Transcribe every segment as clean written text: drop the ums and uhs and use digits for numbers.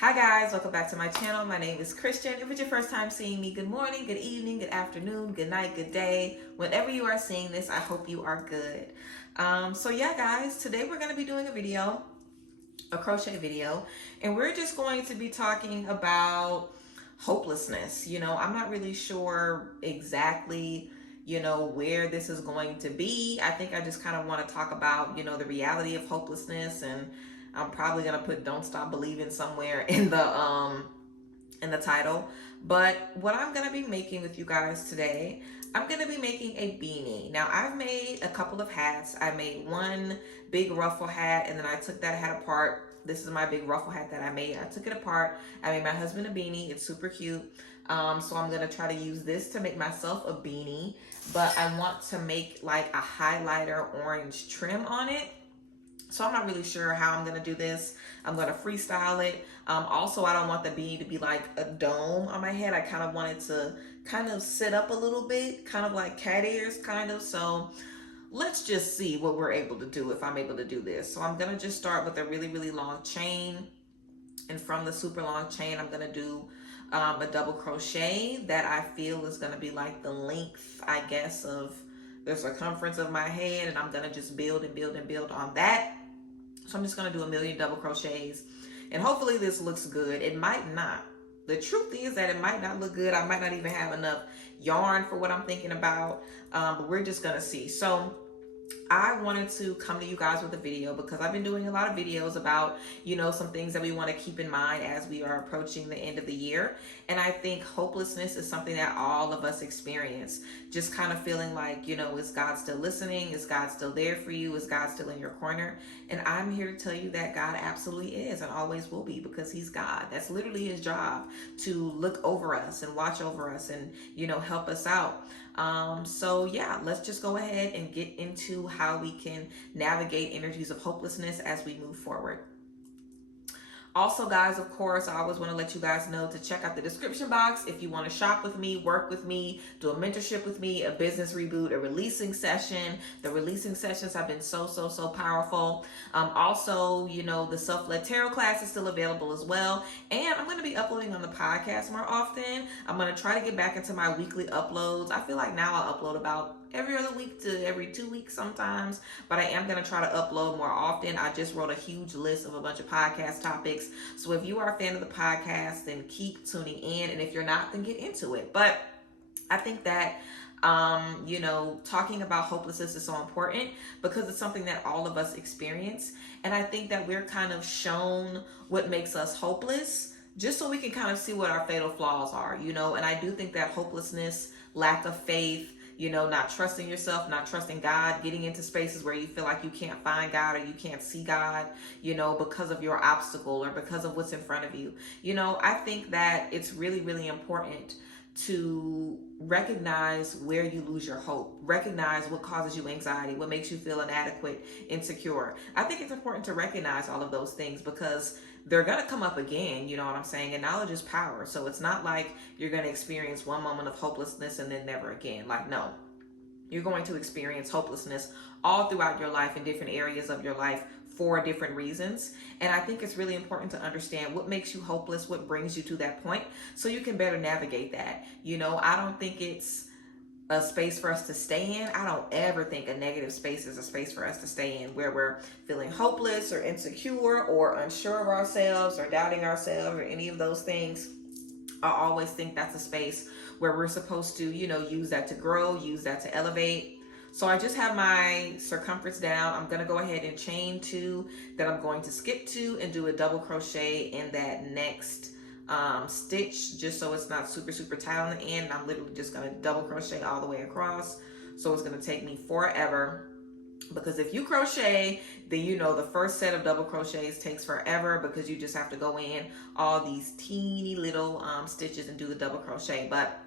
Hi guys, welcome back to my channel. My name is Christian. If it's your first time seeing me, good morning, good evening, good afternoon, good night, good day. Whenever you are seeing this, I hope you are good. So yeah guys, today we're going to be doing a crochet video, and we're just going to be talking about hopelessness. I'm not really sure exactly where this is going to be. I think I just kind of want to talk about the reality of hopelessness, and I'm probably gonna put "Don't Stop Believing" somewhere in the title. But what I'm gonna be making with you guys today, I'm gonna be making a beanie. Now I've made a couple of hats. I made one big ruffle hat, and then I took that hat apart. This is my big ruffle hat that I made. I took it apart. I made my husband a beanie. It's super cute. So I'm gonna try to use this to make myself a beanie, but I want to make like a highlighter orange trim on it. So I'm not really sure how I'm gonna do this. I'm gonna freestyle it. Also, I don't want the beanie to be like a dome on my head. I kind of want it to kind of sit up a little bit, kind of like cat ears, kind of. So let's just see what we're able to do if I'm able to do this. So I'm gonna just start with a really, really long chain. And from the super long chain, I'm gonna do a double crochet that I feel is gonna be like the length, I guess, of the circumference of my head. And I'm gonna just build and build and build on that. So I'm just gonna do a million double crochets, and hopefully this looks good. It might not. The truth is that it might not look good. I might not even have enough yarn for what I'm thinking about, but we're just gonna see. So I wanted to come to you guys with a video because I've been doing a lot of videos about, some things that we want to keep in mind as we are approaching the end of the year. And I think hopelessness is something that all of us experience. Just kind of feeling like, is God still listening? Is God still there for you? Is God still in your corner? And I'm here to tell you that God absolutely is and always will be, because he's God. That's literally his job, to look over us and watch over us and, help us out. So yeah, let's just go ahead and get into how we can navigate energies of hopelessness as we move forward. Also, guys, of course, I always want to let you guys know to check out the description box if you want to shop with me, work with me, do a mentorship with me, a business reboot, a releasing session. The releasing sessions have been so powerful. Also, the self-led tarot class is still available as well. And I'm going to be uploading on the podcast more often. I'm going to try to get back into my weekly uploads. I feel like now I'll upload about every other week to every 2 weeks sometimes, but I am going to try to upload more often. I just wrote a huge list of a bunch of podcast topics. So if you are a fan of the podcast, then keep tuning in. And if you're not, then get into it. But I think that talking about hopelessness is so important because it's something that all of us experience. And I think that we're kind of shown what makes us hopeless just so we can kind of see what our fatal flaws are, and I do think that hopelessness, lack of faith, not trusting yourself, not trusting God, getting into spaces where you feel like you can't find God or you can't see God, because of your obstacle or because of what's in front of you. I think that it's really, really important to recognize where you lose your hope, recognize what causes you anxiety, what makes you feel inadequate, insecure. I think it's important to recognize all of those things because they're going to come up again, you know what I'm saying? And knowledge is power. So it's not like you're going to experience one moment of hopelessness and then never again. Like, no, you're going to experience hopelessness all throughout your life in different areas of your life for different reasons. And I think it's really important to understand what makes you hopeless, what brings you to that point, so you can better navigate that. I don't think it's a space for us to stay in. I don't ever think a negative space is a space for us to stay in where we're feeling hopeless or insecure or unsure of ourselves or doubting ourselves or any of those things. I always think that's a space where we're supposed to, use that to grow, use that to elevate. So I just have my circumference down. I'm going to go ahead and chain 2, then I'm going to skip 2 and do a double crochet in that next stitch, just so it's not super tight on the end. I'm literally just going to double crochet all the way across. So it's going to take me forever, because if you crochet, then the first set of double crochets takes forever because you just have to go in all these teeny little stitches and do the double crochet. But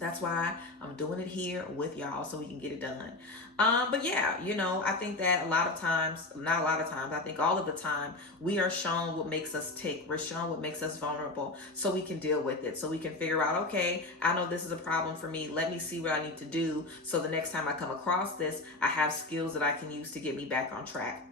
that's why I'm doing it here with y'all so we can get it done. But yeah, I think that I think all of the time we are shown what makes us tick. We're shown what makes us vulnerable so we can deal with it. So we can figure out, okay, I know this is a problem for me. Let me see what I need to do so the next time I come across this, I have skills that I can use to get me back on track.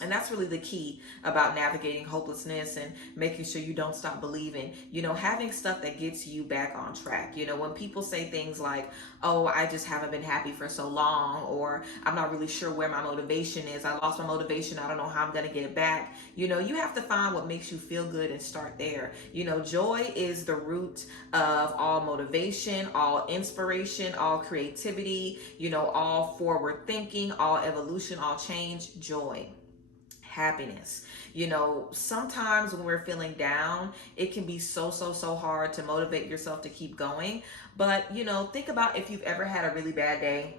And that's really the key about navigating hopelessness and making sure you don't stop believing. Having stuff that gets you back on track. When people say things like, oh, I just haven't been happy for so long, or I'm not really sure where my motivation is. I lost my motivation. I don't know how I'm going to get it back. You have to find what makes you feel good and start there. Joy is the root of all motivation, all inspiration, all creativity, all forward thinking, all evolution, all change. Joy, happiness. Sometimes when we're feeling down, it can be so hard to motivate yourself to keep going. But think about if you've ever had a really bad day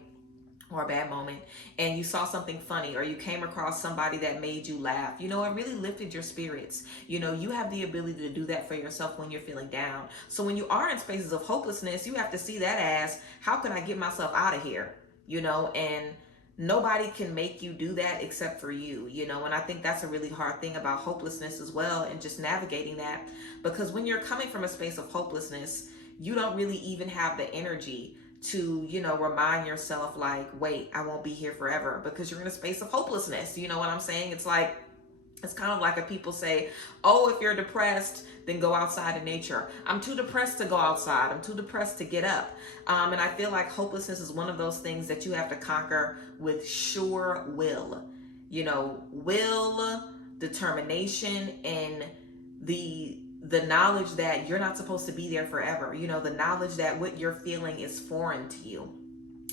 or a bad moment and you saw something funny, or you came across somebody that made you laugh. It really lifted your spirits. You have the ability to do that for yourself when you're feeling down. So when you are in spaces of hopelessness, you have to see that as, how can I get myself out of here? And nobody can make you do that except for you, and I think that's a really hard thing about hopelessness as well, and just navigating that, because when you're coming from a space of hopelessness, you don't really even have the energy to, remind yourself like, wait, I won't be here forever, because you're in a space of hopelessness. You know what I'm saying? It's kind of like if people say, oh, if you're depressed, then go outside in nature. I'm too depressed to go outside. I'm too depressed to get up. And I feel like hopelessness is one of those things that you have to conquer with sure will. Will, determination, and the knowledge that you're not supposed to be there forever. The knowledge that what you're feeling is foreign to you.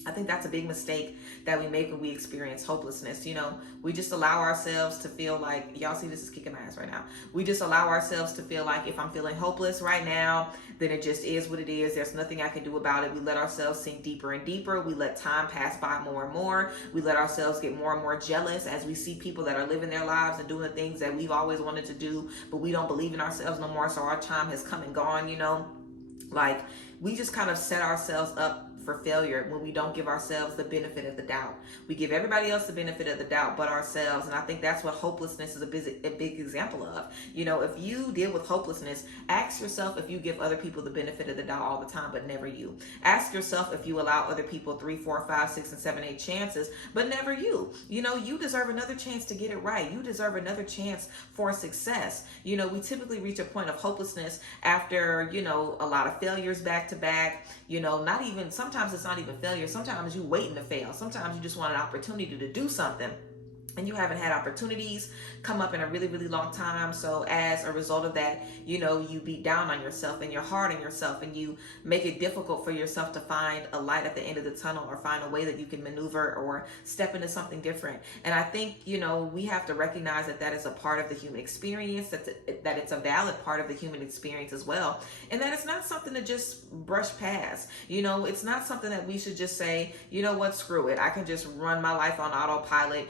I think that's a big mistake that we make when we experience hopelessness. We just allow ourselves to feel like, y'all see this is kicking my ass right now. We just allow ourselves to feel like, if I'm feeling hopeless right now, then it just is what it is. There's nothing I can do about it. We let ourselves sink deeper and deeper. We let time pass by more and more. We let ourselves get more and more jealous as we see people that are living their lives and doing the things that we've always wanted to do, but we don't believe in ourselves no more. So our time has come and gone, like we just kind of set ourselves up for failure when we don't give ourselves the benefit of the doubt. We give everybody else the benefit of the doubt but ourselves, and I think that's what hopelessness is a big example of. If you deal with hopelessness, ask yourself if you give other people the benefit of the doubt all the time but never you. Ask yourself if you allow other people 3, 4, 5, 6, and 7, 8 chances but never you. You deserve another chance to get it right. You deserve another chance for success. We typically reach a point of hopelessness after a lot of failures back to back. Not even, sometimes it's not even failure. Sometimes you waiting to fail. Sometimes you just want an opportunity to do something, and you haven't had opportunities come up in a really long time. So as a result of that, you beat down on yourself and you're hard on yourself, and you make it difficult for yourself to find a light at the end of the tunnel, or find a way that you can maneuver or step into something different. And I think, we have to recognize that that is a part of the human experience, that it's a valid part of the human experience as well. And that it's not something to just brush past. It's not something that we should just say, what, screw it. I can just run my life on autopilot.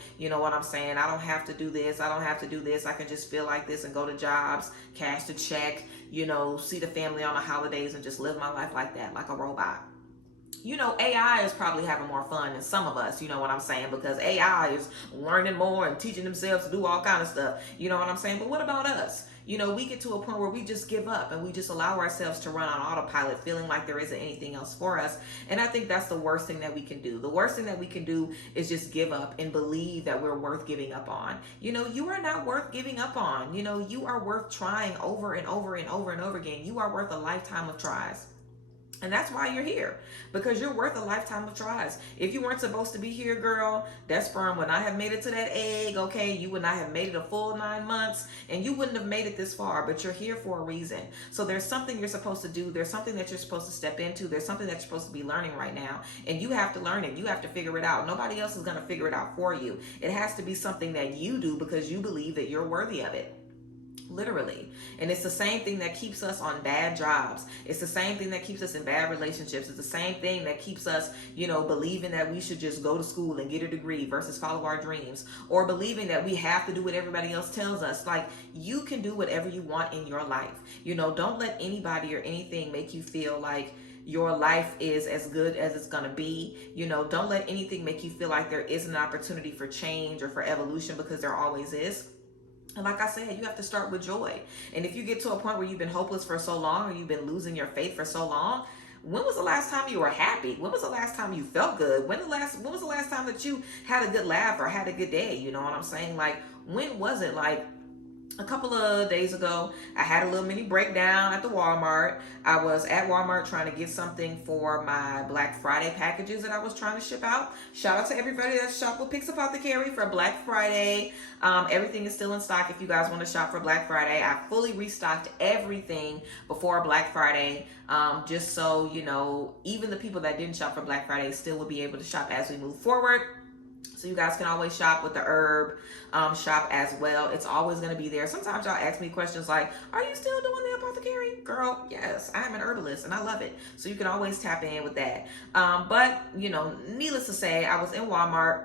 What I'm saying? I don't have to do this. I don't have to do this. I can just feel like this and go to jobs, cash the check, see the family on the holidays, and just live my life like that, like a robot. AI is probably having more fun than some of us, what I'm saying? Because AI is learning more and teaching themselves to do all kind of stuff, what I'm saying? But what about us? We get to a point where we just give up and we just allow ourselves to run on autopilot, feeling like there isn't anything else for us. And I think that's the worst thing that we can do. The worst thing that we can do is just give up and believe that we're worth giving up on. You are not worth giving up on. You are worth trying over and over and over and over again. You are worth a lifetime of tries. And that's why you're here, because you're worth a lifetime of tries. If you weren't supposed to be here, girl, that sperm would not have made it to that egg, okay? You would not have made it a full 9 months, and you wouldn't have made it this far, but you're here for a reason. So there's something you're supposed to do. There's something that you're supposed to step into. There's something that you're supposed to be learning right now, and you have to learn it. You have to figure it out. Nobody else is going to figure it out for you. It has to be something that you do because you believe that you're worthy of it. Literally. And it's the same thing that keeps us on bad jobs. It's the same thing that keeps us in bad relationships. It's the same thing that keeps us, believing that we should just go to school and get a degree versus follow our dreams, or believing that we have to do what everybody else tells us. Like, you can do whatever you want in your life. Don't let anybody or anything make you feel like your life is as good as it's going to be. Don't let anything make you feel like there isn't an opportunity for change or for evolution, because there always is. And like I said, you have to start with joy. And if you get to a point where you've been hopeless for so long, or you've been losing your faith for so long, when was the last time you were happy? When was the last time you felt good? When was the last time that you had a good laugh or had a good day? You know what I'm saying? Like, when was it? Like a couple of days ago, I had a little mini breakdown at the Walmart. I was at Walmart trying to get something for my Black Friday packages that I was trying to ship out. Shout out to everybody that shopped with Pixie for Black Friday. Everything is still in stock if you guys want to shop for Black Friday. I fully restocked everything before Black Friday, just so, you know, even the people that didn't shop for Black Friday still will be able to shop as we move forward. So you guys can always shop with the herb shop as well. It's always going to be there. Sometimes y'all ask me questions like, are you still doing the apothecary? Girl, yes, I am an herbalist and I love it. So you can always tap in with that. But, you know, needless to say, I was in Walmart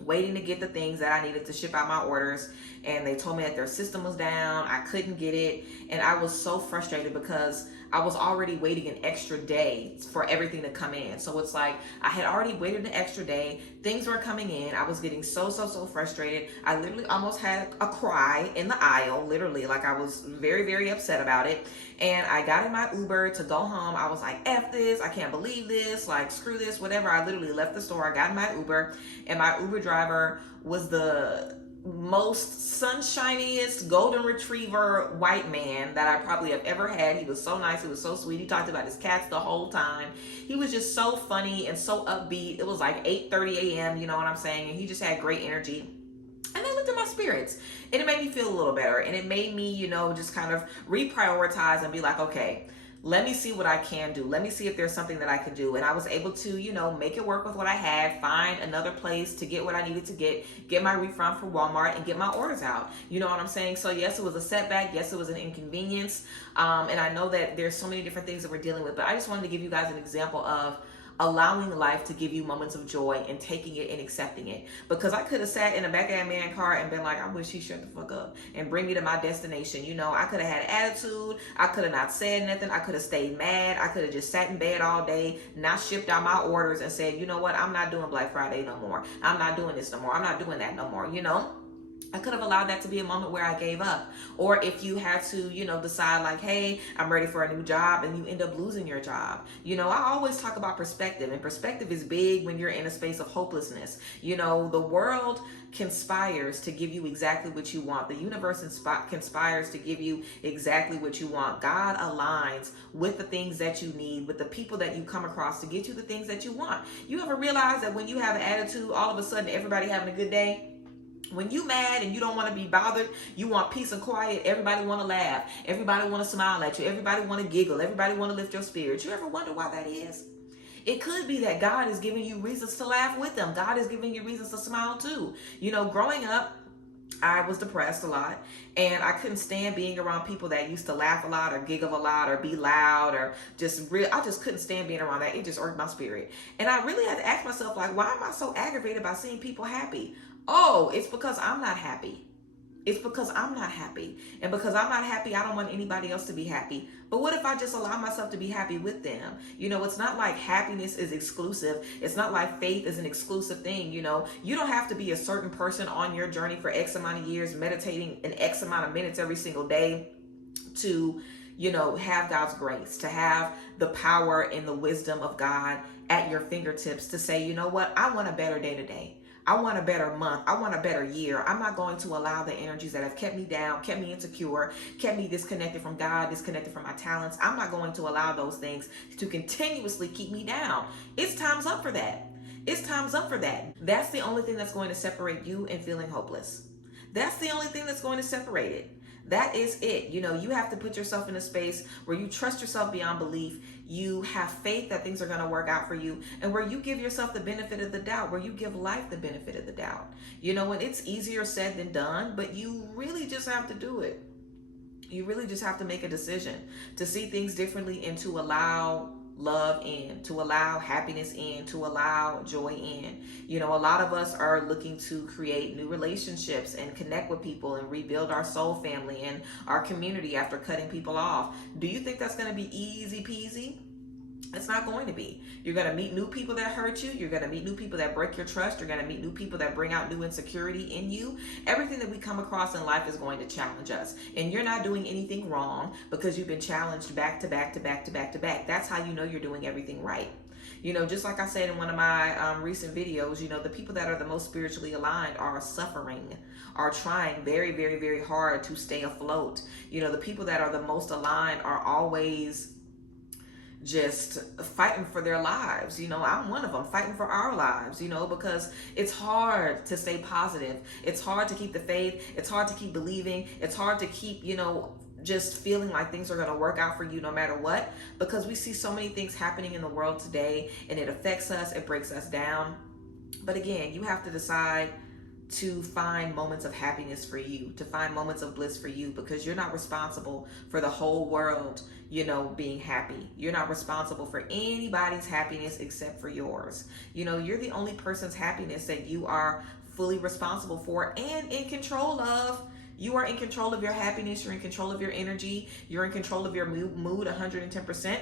waiting to get the things that I needed to ship out my orders, and they told me that their system was down. I couldn't get it, and I was so frustrated because I was already waiting an extra day for everything to come in. So it's like I had already waited an extra day. Things were coming in. I was getting so frustrated. I literally almost had a cry in the aisle, literally. Like I was very upset about it. And I got in my Uber to go home. I was like, F this, I can't believe this, like screw this, whatever. I literally left the store. I got in my Uber, and my Uber driver was the most sunshiniest golden retriever white man that I probably have ever had. He was so nice. He was so sweet. He talked about his cats the whole time. He was just so funny and so upbeat. It was like 8:30 a.m. You know what I'm saying? And he just had great energy. And that lifted my spirits. And it made me feel a little better. And it made me, you know, just kind of reprioritize and be like, okay, let me see what I can do. Let me see if there's something that I can do. And I was able to, you know, make it work with what I had, find another place to get what I needed to get my refund from Walmart and get my orders out. You know what I'm saying? So yes, it was a setback. Yes, it was an inconvenience. And I know that there's so many different things that we're dealing with, but I just wanted to give you guys an example of allowing life to give you moments of joy and taking it and accepting it. Because I could have sat in the back of that man's car and been like, I wish he shut the fuck up and bring me to my destination. You know, I could have had attitude. I could have not said nothing. I could have stayed mad. I could have just sat in bed all day, not shipped out my orders and said, you know what, I'm not doing Black Friday no more. I'm not doing this no more. I'm not doing that no more, you know? I could have allowed that to be a moment where I gave up. Or if you had to, you know, decide like, hey, I'm ready for a new job, and you end up losing your job. You know, I always talk about perspective, and perspective is big when you're in a space of hopelessness. You know, the world conspires to give you exactly what you want. The universe conspires to give you exactly what you want. God aligns with the things that you need, with the people that you come across to get you the things that you want. You ever realize that when you have an attitude, all of a sudden everybody having a good day? When you mad and you don't want to be bothered, you want peace and quiet, everybody want to laugh, everybody want to smile at you, everybody want to giggle, everybody want to lift your spirits. You ever wonder why that is? It could be that God is giving you reasons to laugh with them. God is giving you reasons to smile too. You know, growing up, I was depressed a lot, and I couldn't stand being around people that used to laugh a lot or giggle a lot or be loud or I just couldn't stand being around that. It just irked my spirit. And I really had to ask myself, like, why am I so aggravated by seeing people happy? Oh, it's because I'm not happy. It's because I'm not happy. And because I'm not happy, I don't want anybody else to be happy. But what if I just allow myself to be happy with them? You know, it's not like happiness is exclusive. It's not like faith is an exclusive thing. You know, you don't have to be a certain person on your journey for X amount of years, meditating an X amount of minutes every single day to, you know, have God's grace, to have the power and the wisdom of God at your fingertips to say, you know what, I want a better day today. I want a better month. I want a better year. I'm not going to allow the energies that have kept me down, kept me insecure, kept me disconnected from God, disconnected from my talents. I'm not going to allow those things to continuously keep me down. It's time's up for that. It's time's up for that. That's the only thing that's going to separate you and feeling hopeless. That's the only thing that's going to separate it. That is it. You know, you have to put yourself in a space where you trust yourself beyond belief. You have faith that things are going to work out for you, and where you give yourself the benefit of the doubt, where you give life the benefit of the doubt. You know, and it's easier said than done, but you really just have to do it. You really just have to make a decision to see things differently and to allow love in, to allow happiness in, to allow joy in. You know, a lot of us are looking to create new relationships and connect with people and rebuild our soul family and our community after cutting people off. Do you think that's going to be easy peasy? It's not going to be. You're going to meet new people that hurt you. You're going to meet new people that break your trust. You're going to meet new people that bring out new insecurity in you. Everything that we come across in life is going to challenge us. And you're not doing anything wrong because you've been challenged back to back to back to back to back. That's how you know you're doing everything right. You know, just like I said in one of my recent videos, you know, the people that are the most spiritually aligned are suffering, are trying very, very, very hard to stay afloat. You know, the people that are the most aligned are always just fighting for their lives. You know, I'm one of them, fighting for our lives, you know, because it's hard to stay positive. It's hard to keep the faith. It's hard to keep believing. It's hard to keep, you know, just feeling like things are going to work out for you no matter what, because we see so many things happening in the world today, and it affects us, it breaks us down. But again, you have to decide to find moments of happiness for you, to find moments of bliss for you, because you're not responsible for the whole world, you know, being happy. You're not responsible for anybody's happiness except for yours. You know, you're the only person's happiness that you are fully responsible for and in control of. You are in control of your happiness. You're in control of your energy. You're in control of your mood 110%.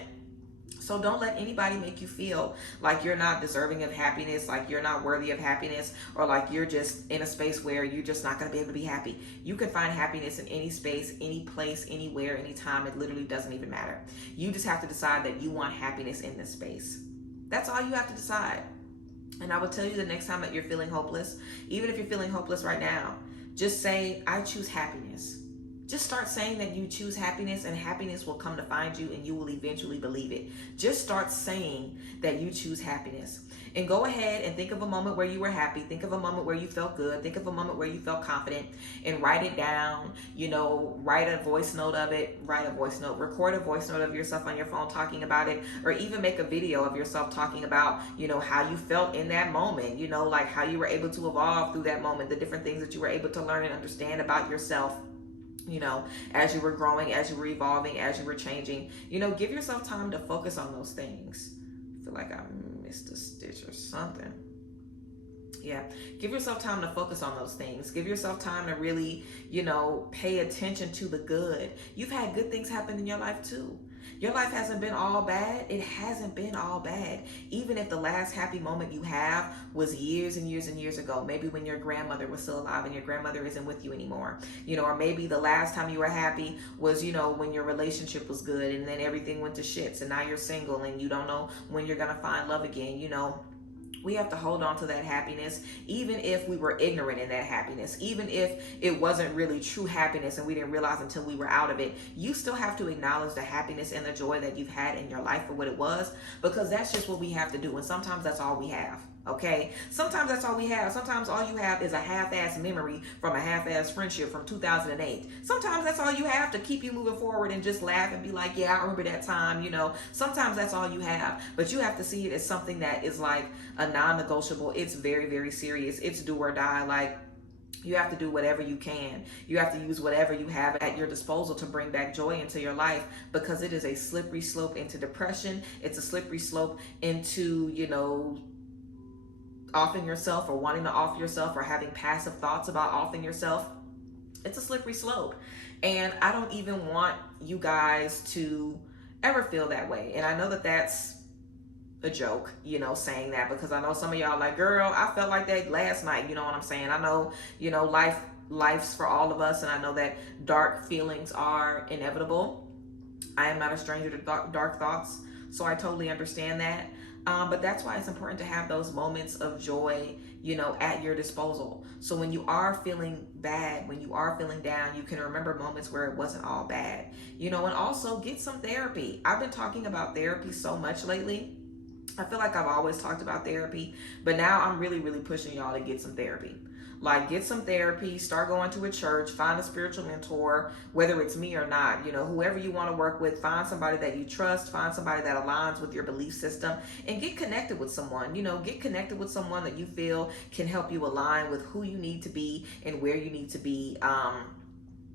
So don't let anybody make you feel like you're not deserving of happiness, like you're not worthy of happiness, or like you're just in a space where you're just not going to be able to be happy. You can find happiness in any space, any place, anywhere, anytime. It literally doesn't even matter. You just have to decide that you want happiness in this space. That's all you have to decide. And I will tell you, the next time that you're feeling hopeless, even if you're feeling hopeless right now, just say, I choose happiness. Just start saying that you choose happiness, and happiness will come to find you, and you will eventually believe it. Just start saying that you choose happiness. And go ahead and think of a moment where you were happy. Think of a moment where you felt good. Think of a moment where you felt confident, and write it down. You know, write a voice note of it. Write a voice note. Record a voice note of yourself on your phone talking about it, or even make a video of yourself talking about, you know, how you felt in that moment. You know, like how you were able to evolve through that moment, the different things that you were able to learn and understand about yourself, you know, as you were growing, as you were evolving, as you were changing. You know, give yourself time to focus on those things. I feel like I missed a stitch or something. Yeah, give yourself time to focus on those things. Give yourself time to really, you know, pay attention to the good. You've had good things happen in your life too. Your life hasn't been all bad. It hasn't been all bad. Even if the last happy moment you have was years and years and years ago, maybe when your grandmother was still alive and your grandmother isn't with you anymore, you know, or maybe the last time you were happy was, you know, when your relationship was good and then everything went to shits and now you're single and you don't know when you're going to find love again. You know, we have to hold on to that happiness, even if we were ignorant in that happiness, even if it wasn't really true happiness and we didn't realize until we were out of it. You still have to acknowledge the happiness and the joy that you've had in your life for what it was, because that's just what we have to do. And sometimes that's all we have. Okay, sometimes that's all we have. Sometimes all you have is a half-ass memory from a half-ass friendship from 2008. Sometimes that's all you have to keep you moving forward and just laugh and be like, yeah, I remember that time, you know. Sometimes that's all you have, but you have to see it as something that is like a non-negotiable. It's very, very serious. It's do or die. Like, you have to do whatever you can. You have to use whatever you have at your disposal to bring back joy into your life, because it is a slippery slope into depression. It's a slippery slope into, you know, offing yourself or wanting to off yourself or having passive thoughts about offing yourself. It's a slippery slope. And I don't even want you guys to ever feel that way. And I know that that's a joke, you know, saying that, because I know some of y'all like, girl, I felt like that last night. You know what I'm saying? I know, you know, life's for all of us. And I know that dark feelings are inevitable. I am not a stranger to dark thoughts. So I totally understand that. But that's why it's important to have those moments of joy, you know, at your disposal. So when you are feeling bad, when you are feeling down, you can remember moments where it wasn't all bad, you know, and also get some therapy. I've been talking about therapy so much lately. I feel like I've always talked about therapy, but now I'm really, really pushing y'all to get some therapy. Like, get some therapy, start going to a church, find a spiritual mentor, whether it's me or not, you know, whoever you want to work with, find somebody that you trust, find somebody that aligns with your belief system, and get connected with someone, you know, get connected with someone that you feel can help you align with who you need to be and where you need to be,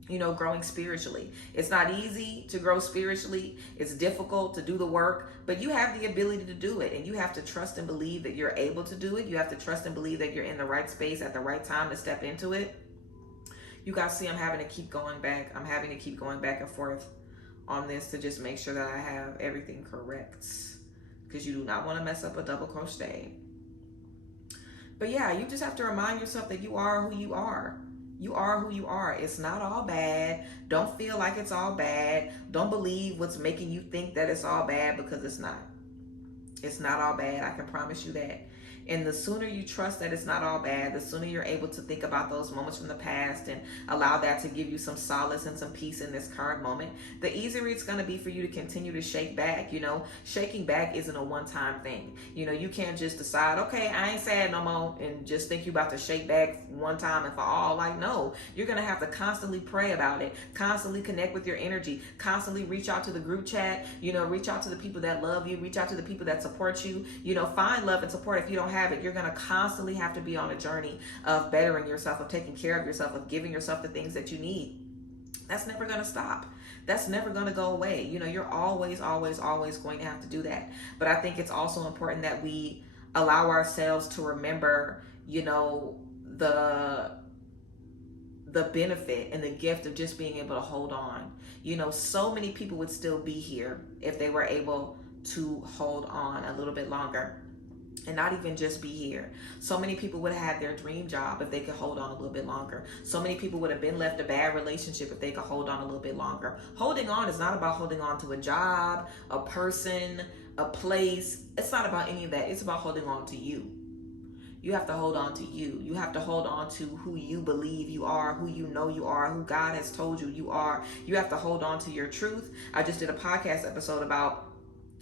you know, growing spiritually. It's not easy to grow spiritually. It's difficult to do the work, but you have the ability to do it. And you have to trust and believe that you're able to do it. You have to trust and believe that you're in the right space at the right time to step into it. You guys see, I'm having to keep going back. I'm having to keep going back and forth on this to just make sure that I have everything correct, because you do not want to mess up a double crochet. But yeah, you just have to remind yourself that you are who you are. You are who you are. It's not all bad. Don't feel like it's all bad. Don't believe what's making you think that it's all bad, because it's not. It's not all bad. I can promise you that. And the sooner you trust that it's not all bad, the sooner you're able to think about those moments from the past and allow that to give you some solace and some peace in this current moment, the easier it's going to be for you to continue to shake back. Shaking back isn't a one-time thing. You can't just decide, okay, I ain't sad no more, and just think you about to shake back one time and for all. Like, no, you're going to have to constantly pray about it, constantly connect with your energy, constantly reach out to the group chat, reach out to the people that love you, reach out to the people that support you, find love and support. If you don't have it, you're going to constantly have to be on a journey of bettering yourself, of taking care of yourself, of giving yourself the things that you need. That's never going to stop. That's never going to go away. You're always going to have to do that. But I think it's also important that we allow ourselves to remember, the benefit and the gift of just being able to hold on. So many people would still be here if they were able to hold on a little bit longer. And not even just be here. So many people would have had their dream job if they could hold on a little bit longer. So many people would have been left a bad relationship if they could hold on a little bit longer. Holding on is not about holding on to a job, a person, a place. It's not about any of that. It's about holding on to you. You have to hold on to you. You have to hold on to who you believe you are, who you know you are, who God has told you you are. You have to hold on to your truth. I just did a podcast episode about,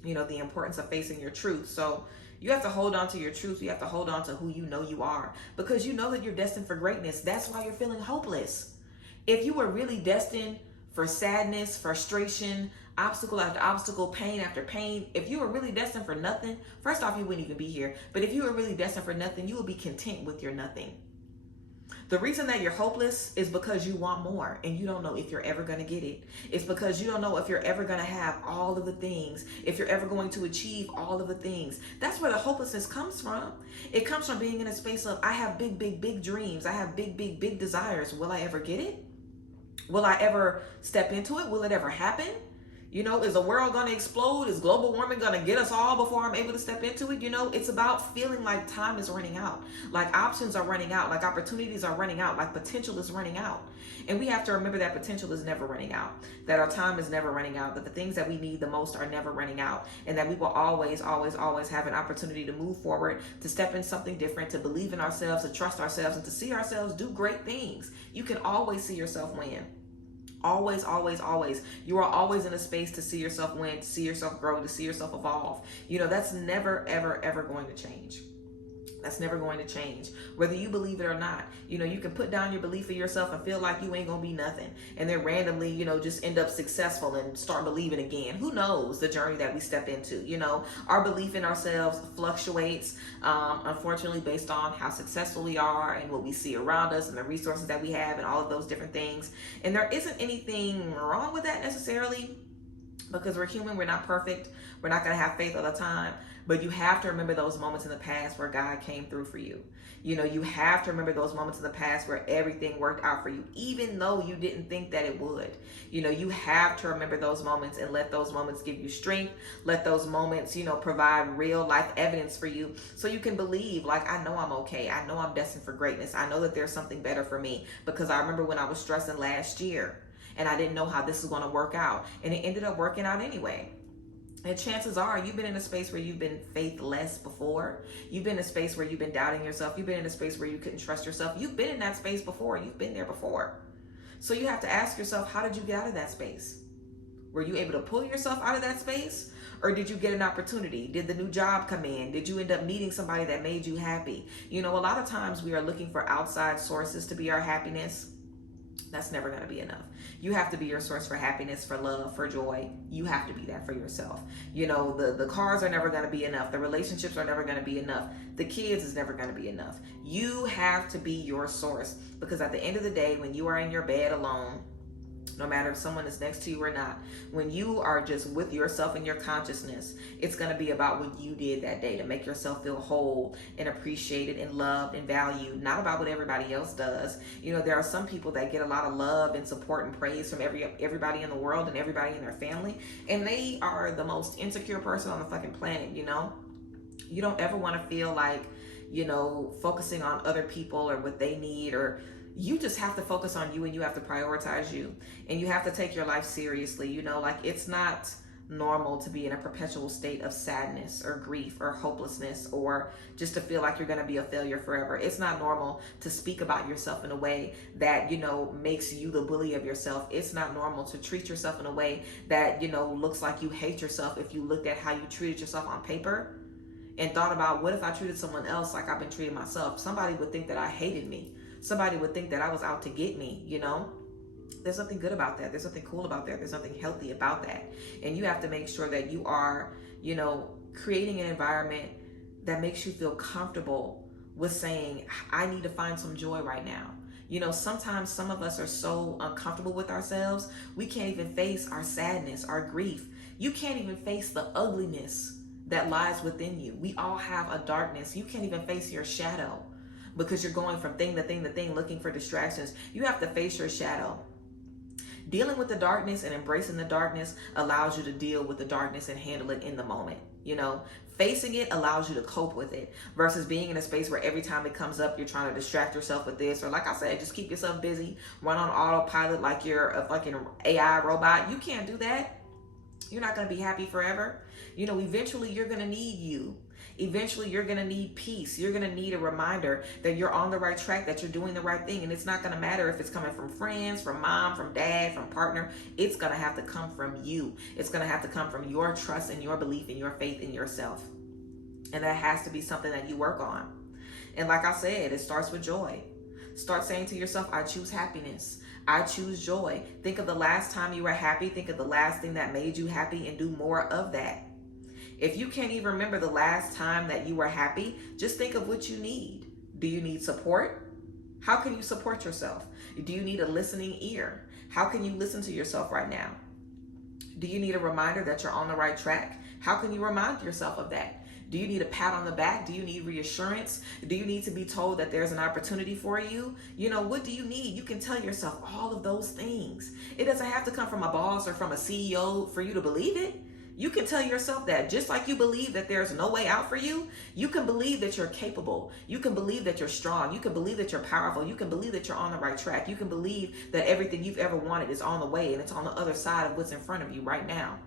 the importance of facing your truth. So you have to hold on to your truth. You have to hold on to who you know you are, because you know that you're destined for greatness. That's why you're feeling hopeless. If you were really destined for sadness, frustration, obstacle after obstacle, pain after pain, if you were really destined for nothing, first off, you wouldn't even be here. But if you were really destined for nothing, you would be content with your nothing. The reason that you're hopeless is because you want more and you don't know if you're ever going to get it. It's because you don't know if you're ever going to have all of the things, if you're ever going to achieve all of the things. That's where the hopelessness comes from. It comes from being in a space of, I have big dreams. I have big desires. Will I ever get it? Will I ever step into it? Will it ever happen? Is the world going to explode? Is global warming going to get us all before I'm able to step into it? It's about feeling like time is running out, like options are running out, like opportunities are running out, like potential is running out. And we have to remember that potential is never running out, that our time is never running out, that the things that we need the most are never running out, and that we will always have an opportunity to move forward, to step in something different, to believe in ourselves, to trust ourselves, and to see ourselves do great things. You can always see yourself win. Always. You are always in a space to see yourself win, to see yourself grow, to see yourself evolve. That's never, ever going to change. That's never going to change, whether you believe it or not. You can put down your belief in yourself and feel like you ain't gonna be nothing, and then randomly, just end up successful and start believing again. Who knows the journey that we step into? Our belief in ourselves fluctuates, unfortunately, based on how successful we are and what we see around us and the resources that we have and all of those different things. And there isn't anything wrong with that necessarily, because we're human, we're not perfect, we're not going to have faith all the time. But you have to remember those moments in the past where God came through for you. You have to remember those moments in the past where everything worked out for you, even though you didn't think that it would. You have to remember those moments and let those moments give you strength. Let those moments, provide real life evidence for you, so you can believe, like, I know I'm okay. I know I'm destined for greatness. I know that there's something better for me, because I remember when I was stressing last year and I didn't know how this was going to work out, and it ended up working out anyway. And chances are you've been in a space where you've been faithless before. You've been in a space where you've been doubting yourself. You've been in a space where you couldn't trust yourself. You've been in that space before. You've been there before. So you have to ask yourself, how did you get out of that space? Were you able to pull yourself out of that space? Or did you get an opportunity? Did the new job come in? Did you end up meeting somebody that made you happy? A lot of times we are looking for outside sources to be our happiness. That's never going to be enough. You have to be your source for happiness, for love, for joy. You have to be that for yourself. The cars are never going to be enough. The relationships are never going to be enough. The kids is never going to be enough. You have to be your source, because at the end of the day, when you are in your bed alone, no matter if someone is next to you or not, when you are just with yourself and your consciousness, it's going to be about what you did that day to make yourself feel whole and appreciated and loved and valued, not about what everybody else does. There are some people that get a lot of love and support and praise from everybody in the world and everybody in their family, and they are the most insecure person on the fucking planet. You don't ever want to feel like, focusing on other people or what they need, or you just have to focus on you, and you have to prioritize you, and you have to take your life seriously. It's not normal to be in a perpetual state of sadness or grief or hopelessness, or just to feel like you're going to be a failure forever. It's not normal to speak about yourself in a way that, makes you the bully of yourself. It's not normal to treat yourself in a way that, looks like you hate yourself. If you looked at how you treated yourself on paper and thought about, what if I treated someone else like I've been treating myself? Somebody would think that I hated me. Somebody would think that I was out to get me, There's something good about that. There's something cool about that. There's something healthy about that. And you have to make sure that you are, creating an environment that makes you feel comfortable with saying, I need to find some joy right now. Sometimes some of us are so uncomfortable with ourselves, we can't even face our sadness, our grief. You can't even face the ugliness that lies within you. We all have a darkness. You can't even face your shadow because you're going from thing to thing to thing looking for distractions. You have to face your shadow. Dealing with the darkness and embracing the darkness allows you to deal with the darkness and handle it in the moment. Facing it allows you to cope with it versus being in a space where every time it comes up, you're trying to distract yourself with this. Or like I said, just keep yourself busy, run on autopilot like you're a fucking AI robot. You can't do that. You're not going to be happy forever. Eventually you're going to need you. Eventually you're going to need peace. You're going to need a reminder that you're on the right track, that you're doing the right thing. And it's not going to matter if it's coming from friends, from mom, from dad, from partner. It's going to have to come from you. It's going to have to come from your trust and your belief and your faith in yourself. And that has to be something that you work on. And like I said, it starts with joy. Start saying to yourself, I choose happiness. I choose joy. Think of the last time you were happy. Think of the last thing that made you happy and do more of that. If you can't even remember the last time that you were happy, just think of what you need. Do you need support? How can you support yourself? Do you need a listening ear? How can you listen to yourself right now? Do you need a reminder that you're on the right track? How can you remind yourself of that? Do you need a pat on the back? Do you need reassurance? Do you need to be told that there's an opportunity for you? What do you need? You can tell yourself all of those things. It doesn't have to come from a boss or from a CEO for you to believe it. You can tell yourself that. Just like you believe that there's no way out for you, you can believe that you're capable. You can believe that you're strong. You can believe that you're powerful. You can believe that you're on the right track. You can believe that everything you've ever wanted is on the way and it's on the other side of what's in front of you right now.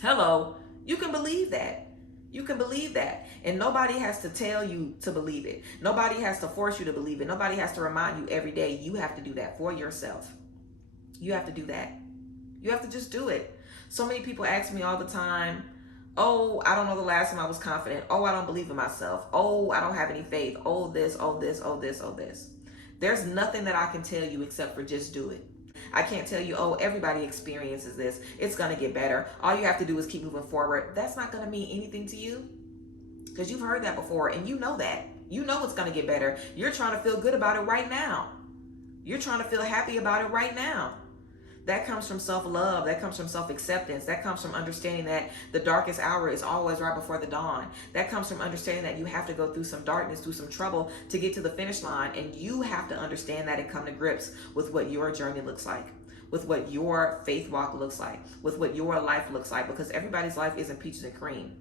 Hello, you can believe that. You can believe that. And nobody has to tell you to believe it. Nobody has to force you to believe it. Nobody has to remind you every day. You have to do that for yourself. You have to do that. You have to just do it. So many people ask me all the time, oh, I don't know the last time I was confident. Oh, I don't believe in myself. Oh, I don't have any faith. Oh, this, oh, this, oh, this, oh, this. There's nothing that I can tell you except for just do it. I can't tell you, oh, everybody experiences this. It's going to get better. All you have to do is keep moving forward. That's not going to mean anything to you because you've heard that before and you know that. You know it's going to get better. You're trying to feel good about it right now. You're trying to feel happy about it right now. That comes from self-love. That comes from self-acceptance. That comes from understanding that the darkest hour is always right before the dawn. That comes from understanding that you have to go through some darkness, through some trouble to get to the finish line. And you have to understand that and come to grips with what your journey looks like, with what your faith walk looks like, with what your life looks like, because everybody's life isn't peaches and cream.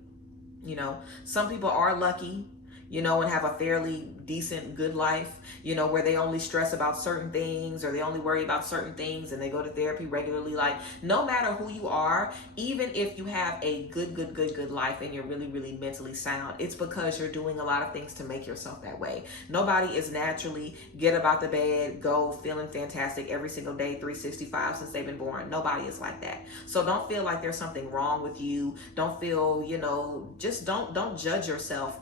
Some people are lucky, and have a fairly decent, good life, where they only stress about certain things or they only worry about certain things and they go to therapy regularly. Like, no matter who you are, even if you have a good life and you're really, really mentally sound, it's because you're doing a lot of things to make yourself that way. Nobody is naturally get about the bed, go feeling fantastic every single day, 365 since they've been born. Nobody is like that. So don't feel like there's something wrong with you. Don't feel, just don't judge yourself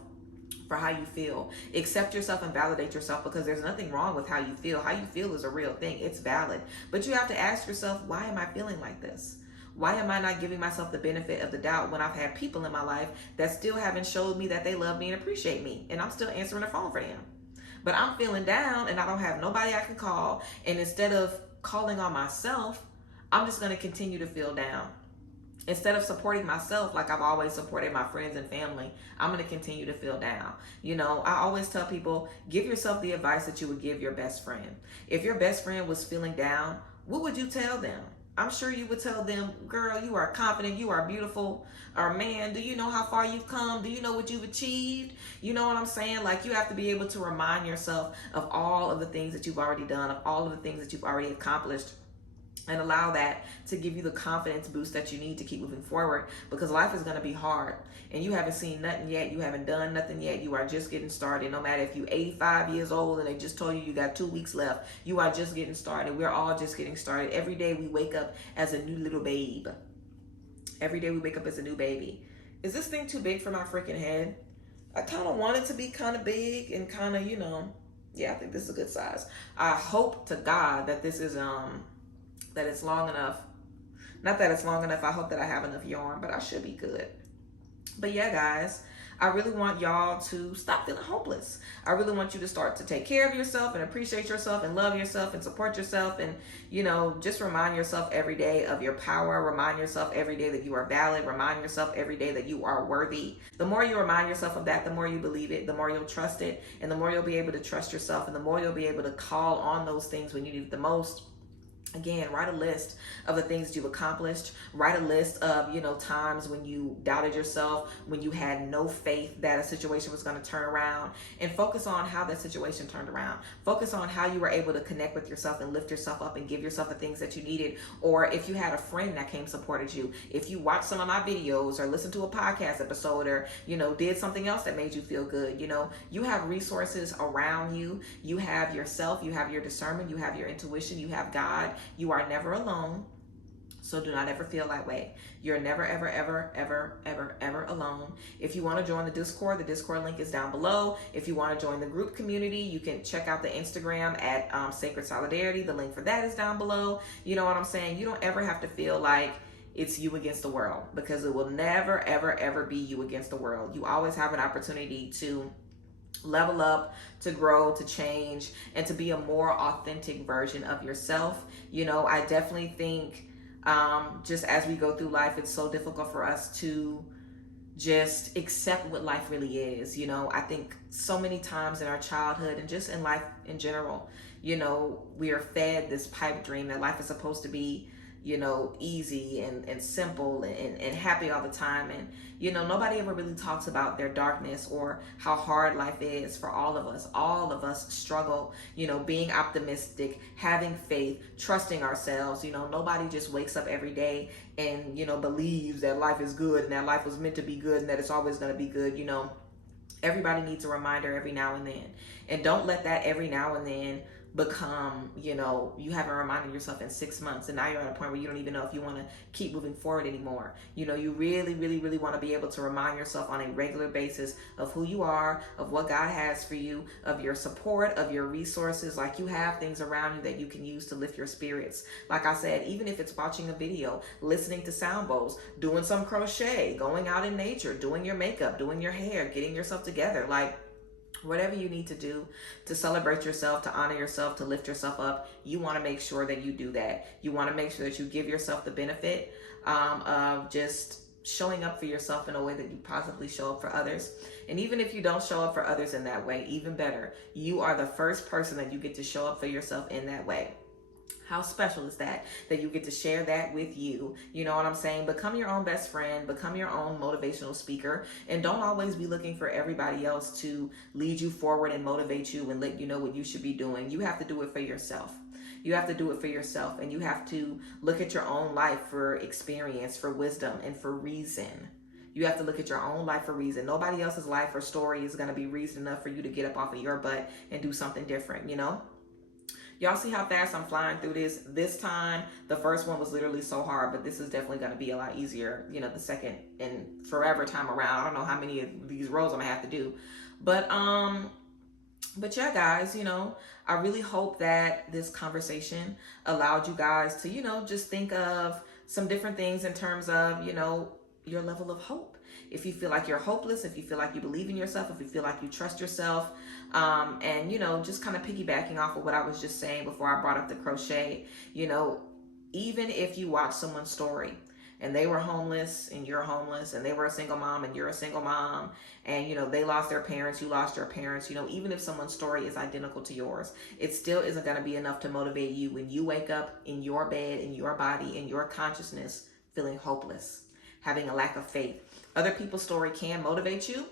for how you feel. Accept yourself and validate yourself, because there's nothing wrong with how you feel. How you feel is a real thing. It's valid. But you have to ask yourself, why am I feeling like this? Why am I not giving myself the benefit of the doubt when I've had people in my life that still haven't showed me that they love me and appreciate me, and I'm still answering the phone for them? But I'm feeling down and I don't have nobody I can call, and instead of calling on myself, I'm just going to continue to feel down. Instead of supporting myself like I've always supported my friends and family, I'm going to continue to feel down. I always tell people, give yourself the advice that you would give your best friend. If your best friend was feeling down, what would you tell them? I'm sure you would tell them, girl, you are confident, you are beautiful. Or, man, do you know how far you've come? Do you know what you've achieved? You know what I'm saying? Like, you have to be able to remind yourself of all of the things that you've already done, of all of the things that you've already accomplished. and allow that to give you the confidence boost that you need to keep moving forward, because life is going to be hard and you haven't seen nothing yet. You haven't done nothing yet. You are just getting started. No matter if you're 85 years old and they just told you you got 2 weeks left, you are just getting started. We're all just getting started. Every day we wake up as a new little babe. Every day we wake up as a new baby. Is this thing too big for my freaking head? I kind of want it to be kind of big and kind of, yeah, I think this is a good size. I hope to God that this is, that it's long enough. Not that it's long enough. I hope that I have enough yarn, but I should be good. But yeah, guys, I really want y'all to stop feeling hopeless. I really want you to start to take care of yourself and appreciate yourself and love yourself and support yourself. And, just remind yourself every day of your power. Remind yourself every day that you are valid. Remind yourself every day that you are worthy. The more you remind yourself of that, the more you believe it, the more you'll trust it, and the more you'll be able to trust yourself, and the more you'll be able to call on those things when you need it the most. Again, write a list of the things you've accomplished. Write a list of, times when you doubted yourself, when you had no faith that a situation was going to turn around, and focus on how that situation turned around. Focus on how you were able to connect with yourself and lift yourself up and give yourself the things that you needed. Or if you had a friend that came supported you, if you watched some of my videos or listened to a podcast episode or, did something else that made you feel good, you have resources around you. You have yourself, you have your discernment, you have your intuition, you have God. You are never alone, so do not ever feel that way. You're never, ever, ever, ever, ever, ever alone. If you want to join the Discord link is down below. If you want to join the group community, you can check out the Instagram at Sacred Solidarity. The link for that is down below. You know what I'm saying? You don't ever have to feel like it's you against the world, because it will never, ever, ever be you against the world. You always have an opportunity to level up, to grow, to change, and to be a more authentic version of yourself. I definitely think just as we go through life, it's so difficult for us to just accept what life really is. I think so many times in our childhood and just in life in general, we are fed this pipe dream that life is supposed to be, easy and simple and happy all the time. And, nobody ever really talks about their darkness or how hard life is for all of us. All of us struggle, being optimistic, having faith, trusting ourselves. Nobody just wakes up every day and, believes that life is good and that life was meant to be good and that it's always going to be good. Everybody needs a reminder every now and then. And don't let that every now and then become, you haven't reminded yourself in 6 months and now you're at a point where you don't even know if you want to keep moving forward anymore. You really, really, really want to be able to remind yourself on a regular basis of who you are, of what God has for you, of your support, of your resources. Like, you have things around you that you can use to lift your spirits. Like I said, even if it's watching a video, listening to sound bowls, doing some crochet, going out in nature, doing your makeup, doing your hair, getting yourself together, like, whatever you need to do to celebrate yourself, to honor yourself, to lift yourself up, you want to make sure that you do that. You want to make sure that you give yourself the benefit of just showing up for yourself in a way that you positively show up for others. And even if you don't show up for others in that way, even better, you are the first person that you get to show up for yourself in that way. How special is that you get to share that with you? You know what I'm saying? Become your own best friend, become your own motivational speaker, and don't always be looking for everybody else to lead you forward and motivate you and let you know what you should be doing. You have to do it for yourself. You have to do it for yourself, and you have to look at your own life for experience, for wisdom, and for reason. You have to look at your own life for reason. Nobody else's life or story is going to be reason enough for you to get up off of your butt and do something different, Y'all see how fast I'm flying through this? This time, the first one was literally so hard, but this is definitely going to be a lot easier, the second and forever time around. I don't know how many of these rows I'm going to have to do. But yeah, guys, I really hope that this conversation allowed you guys to, just think of some different things in terms of, your level of hope. If you feel like you're hopeless, if you feel like you believe in yourself, if you feel like you trust yourself, and, just kind of piggybacking off of what I was just saying before I brought up the crochet, even if you watch someone's story and they were homeless and you're homeless, and they were a single mom and you're a single mom, and, they lost their parents, you lost your parents, even if someone's story is identical to yours, it still isn't going to be enough to motivate you when you wake up in your bed, in your body, in your consciousness, feeling hopeless, having a lack of faith. Other people's story can motivate you,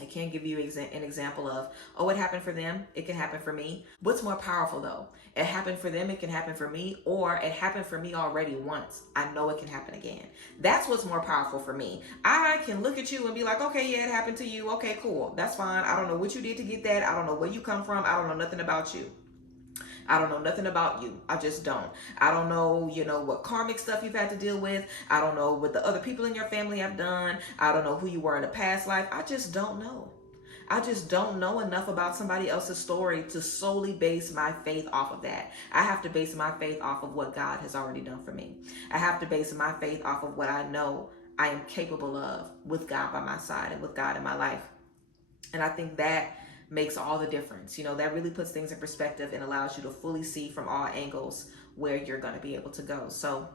I can't give you an example of, oh, it happened for them, it can happen for me. What's more powerful though? It happened for them, it can happen for me, or it happened for me already once. I know it can happen again. That's what's more powerful for me. I can look at you and be like, okay, yeah, it happened to you. Okay, cool. That's fine. I don't know what you did to get that. I don't know where you come from. I don't know nothing about you. I don't know nothing about you. I just don't. I don't know, what karmic stuff you've had to deal with. I don't know what the other people in your family have done. I don't know who you were in a past life. I just don't know. I just don't know enough about somebody else's story to solely base my faith off of that. I have to base my faith off of what God has already done for me. I have to base my faith off of what I know I am capable of with God by my side and with God in my life. And I think that makes all the difference. That really puts things in perspective and allows you to fully see from all angles where you're going to be able to go. So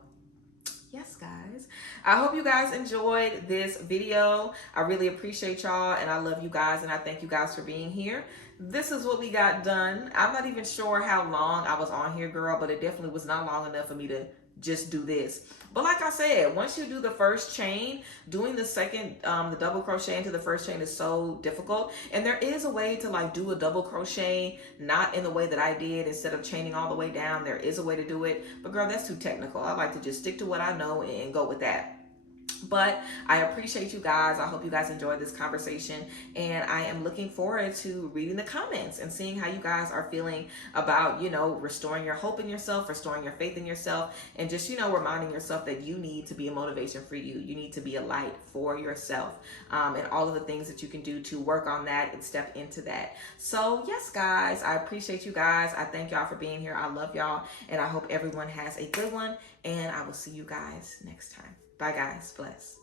yes, guys, I hope you guys enjoyed this video. I really appreciate y'all, and I love you guys, and I thank you guys for being here. This is what we got done. I'm not even sure how long I was on here, girl, but it definitely was not long enough for me to just do this. But like I said, once you do the first chain, doing the second, the double crochet into the first chain is so difficult. And there is a way to like do a double crochet, not in the way that I did, instead of chaining all the way down. There is a way to do it, but girl, that's too technical. I like to just stick to what I know and go with that. But I appreciate you guys. I hope you guys enjoyed this conversation, and I am looking forward to reading the comments and seeing how you guys are feeling about, restoring your hope in yourself, restoring your faith in yourself, and just, reminding yourself that you need to be a motivation for you. You need to be a light for yourself, and all of the things that you can do to work on that and step into that. So yes, guys, I appreciate you guys. I thank y'all for being here. I love y'all, and I hope everyone has a good one, and I will see you guys next time. Bye, guys. Bless.